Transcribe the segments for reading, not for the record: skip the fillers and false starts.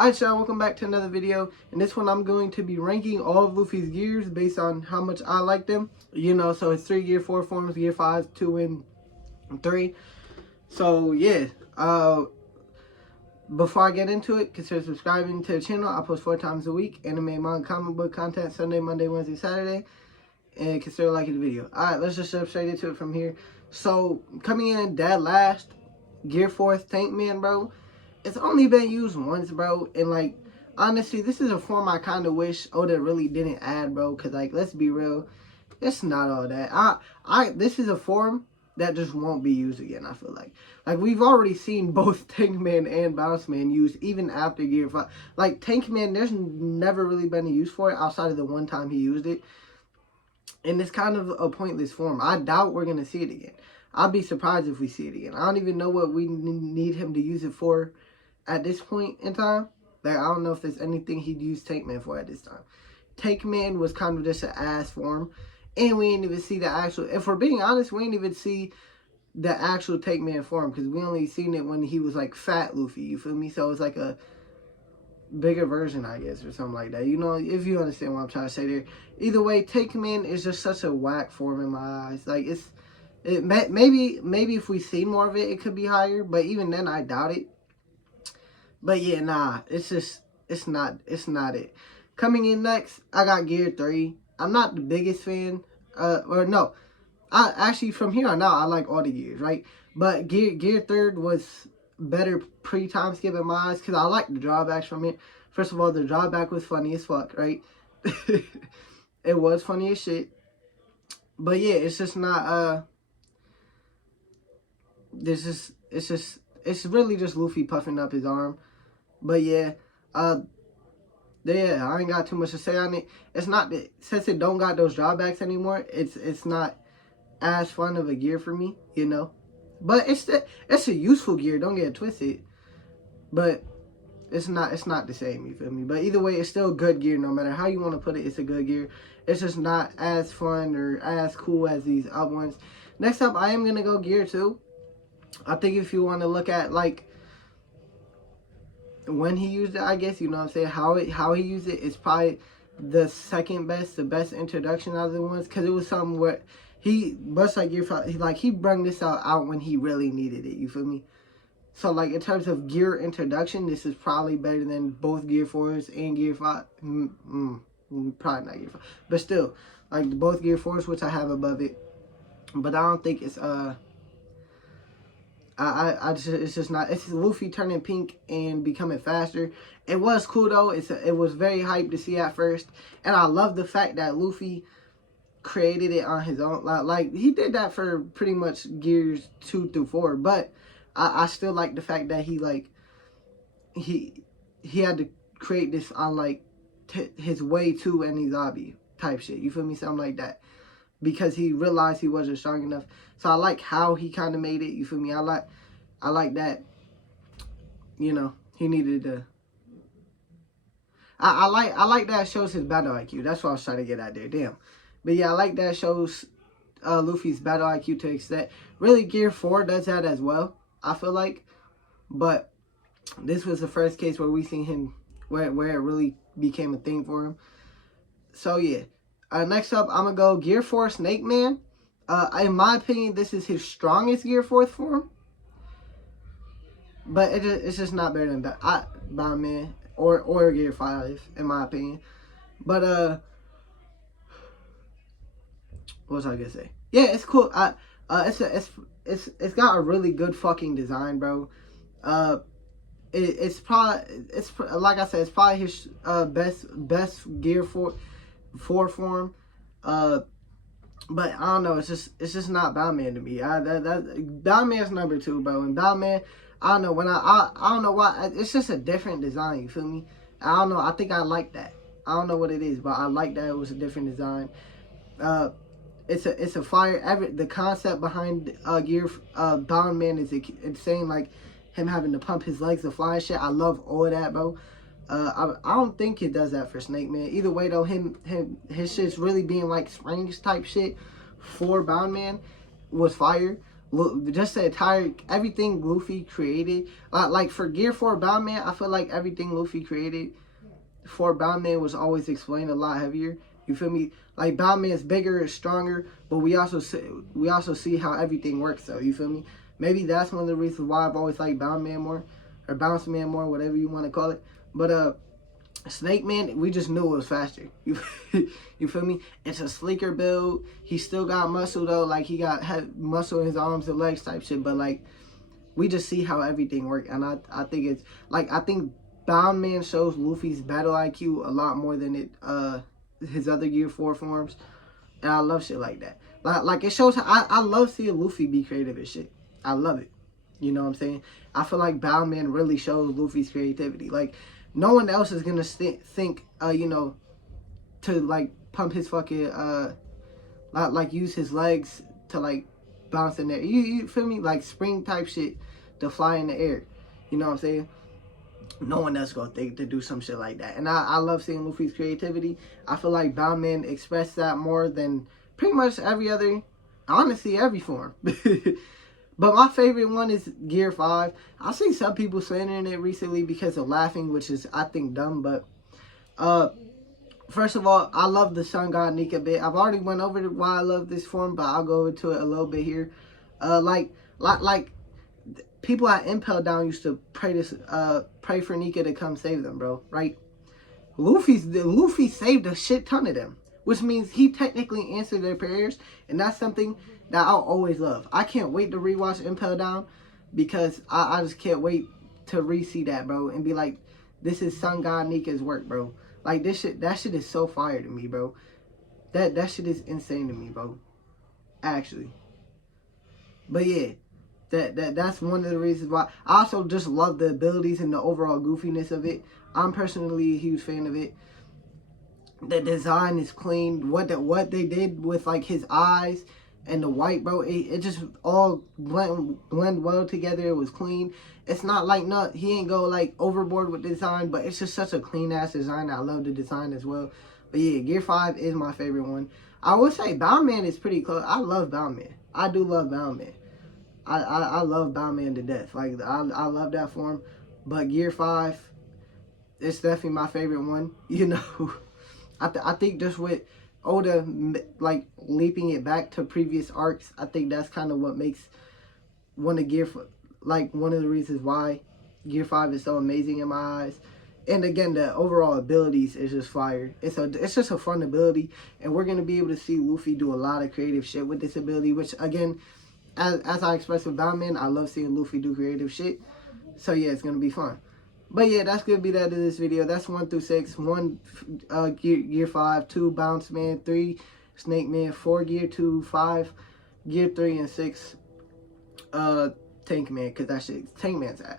Alright, y'all, welcome back to another video. In this one, I'm going to be ranking all of Luffy's gears based on how much I like them. You know, so it's 3 gear 4 forms, gear 5, 2, and 3. So, yeah. Before I get into it, consider subscribing to the channel. I post 4 times a week. Anime, manga, comic book content, Sunday, Monday, Wednesday, Saturday. And consider liking the video. Alright, let's just jump straight into it from here. So, coming in dead last, gear 4th Tank Man, bro. It's only been used once, bro, and, like, honestly, this is a form I kind of wish Oda really didn't add, bro, because, like, let's be real, it's not all that. This is a form that just won't be used again, I feel like. Like, we've already seen both Tank Man and Bounce Man used, even after Gear 5. Like, Tank Man, there's never really been a use for it outside of the one time he used it, and it's kind of a pointless form. I doubt we're going to see it again. I'd be surprised if we see it again. I don't even know what we need him to use it for at this point in time. Like, I don't know if there's anything he'd use Tank Man for at this time. Tank Man was kind of just an ass form. And we didn't even see the actual, if we're being honest, we didn't even see the actual Tank Man form. Because we only seen it when he was like fat Luffy, you feel me? So it's like a bigger version, I guess, or something like that. You know, if you understand what I'm trying to say there. Either way, Tank Man is just such a whack form in my eyes. Like, maybe if we see more of it, it could be higher. But even then, I doubt it. But yeah, nah, it's not it. Coming in next, I got Gear 3. I'm not the biggest fan, actually from here on out, I like all the gears, right? But Gear 3 was better pre-time skip in my eyes, because I like the drawbacks from it. First of all, the drawback was funny as fuck, right? It was funny as shit. But yeah, it's just not, it's really just Luffy puffing up his arm. But yeah, I ain't got too much to say on it. It's not that, since it don't got those drawbacks anymore, it's not as fun of a gear for me, you know. But it's a useful gear, don't get it twisted. But it's not the same, you feel me? But either way, it's still good gear, no matter how you want to put it, it's a good gear. It's just not as fun or as cool as these other ones. Next up, I am gonna go Gear 2. I think if you want to look at, like, when he used it, I guess, you know what I'm saying, how he used it is probably the second best, the best introduction out of the ones, because it was something where he, much like Gear 5, he brought this out when he really needed it, you feel me? So, like, in terms of gear introduction, this is probably better than both Gear 4s and Gear 5, probably not Gear 5, but still, like, both Gear 4s, which I have above it, but I don't think it's, it's just not. It's Luffy turning pink and becoming faster. It was cool though. It was very hyped to see at first, and I love the fact that Luffy created it on his own. Like he did that for pretty much gears 2 through 4, but I still like the fact that he had to create this on like his way to Enizabi type shit. You feel me? Something like that. Because he realized he wasn't strong enough. So I like how he kind of made it. You feel me? I like that. You know, he needed to. I like that shows his battle IQ. That's what I was trying to get at there. Damn. But yeah, I like that shows Luffy's battle IQ to extent. Really, Gear 4 does that as well, I feel like. But this was the first case where we seen him, where it really became a thing for him. So yeah. Next up, I'm going to go Gear 4 Snake Man. In my opinion, this is his strongest Gear 4th form. But it's just not better than Batman or Gear 5, in my opinion. But, what was I going to say? Yeah, it's cool. It's got a really good fucking design, bro. It's like I said, it's probably his best Gear 4 form, but I don't know, it's just not Batman to me. Batman's number 2, bro, and Batman, I don't know, I don't know why, it's just a different design, you feel me? I don't know, I think I like that. I don't know what it is, but I like that it was a different design. It's a fire, the concept behind Batman is insane, like him having to pump his legs to fly and shit. I love all of that, bro. I don't think it does that for Snake Man. Either way though, his shit's really being like springs type shit for Bound Man was fire. just the entire, everything Luffy created. Like for Gear 4 Boundman, I feel like everything Luffy created for Boundman was always explained a lot heavier. You feel me? Like Boundman is bigger, is stronger, but we also see how everything works though. You feel me? Maybe that's one of the reasons why I've always liked Boundman more, or Bounce Man more, whatever you want to call it. But Snake Man, we just knew it was faster. You feel me? It's a sleeker build. He still got muscle though. Like he had muscle in his arms and legs type shit. But like we just see how everything works, and I think it's like, I think Boundman shows Luffy's battle IQ a lot more than his other Gear 4 forms, and I love shit like that. Like it shows how I love seeing Luffy be creative and shit. I love it. You know what I'm saying? I feel like Boundman really shows Luffy's creativity. Like no one else is gonna think you know, to like pump his fucking like use his legs to like bounce in there. You feel me? Like spring type shit to fly in the air. You know what I'm saying? No one else gonna think to do some shit like that. And I love seeing Luffy's creativity. I feel like Boundman expressed that more than pretty much every other, honestly, every form. But my favorite one is Gear 5. I've seen some people slandering it recently because of laughing, which is, I think, dumb. But first of all, I love the Sun God Nika bit. I've already went over why I love this form, but I'll go into it a little bit here. Like people at Impel Down used to pray for Nika to come save them, bro. Right? Luffy saved a shit ton of them, which means he technically answered their prayers, and that's something that I'll always love. I can't wait to rewatch Impel Down because I just can't wait to re-see that, bro, and be like, this is Sun God Nika's work, bro. Like that shit is so fire to me, bro. That shit is insane to me, bro. Actually. But yeah, that's one of the reasons why. I also just love the abilities and the overall goofiness of it. I'm personally a huge fan of it. The design is clean. What they did with like his eyes and the white, bro, it just all blend well together. It was clean. It's not like he ain't go like overboard with design, but it's just such a clean ass design. I love the design as well. But yeah, Gear 5 is my favorite one. I would say Boundman is pretty close. I love Boundman. I do love Boundman. I love Boundman to death. Like I love that form. But Gear 5, it's definitely my favorite one. You know, I think just with Oda like leaping it back to previous arcs, I think that's kind of what makes one of the reasons why Gear 5 is so amazing in my eyes. And again, the overall abilities is just fire. It's just a fun ability, and we're gonna be able to see Luffy do a lot of creative shit with this ability. Which again, as I expressed with Boundman, I love seeing Luffy do creative shit. So yeah, it's gonna be fun. But yeah, that's gonna be that of this video. That's 1 through 6. 1 Gear 5, 2 Bounce Man, 3 Snake Man, 4 Gear 2, 5 Gear 3, and 6 Tank Man, because that shit Tank Man's ass.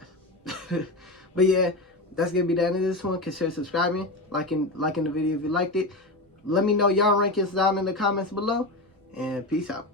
But yeah, that's gonna be the end of this one. Consider subscribing, liking the video if you liked it. Let me know y'all rankings down in the comments below, and peace out.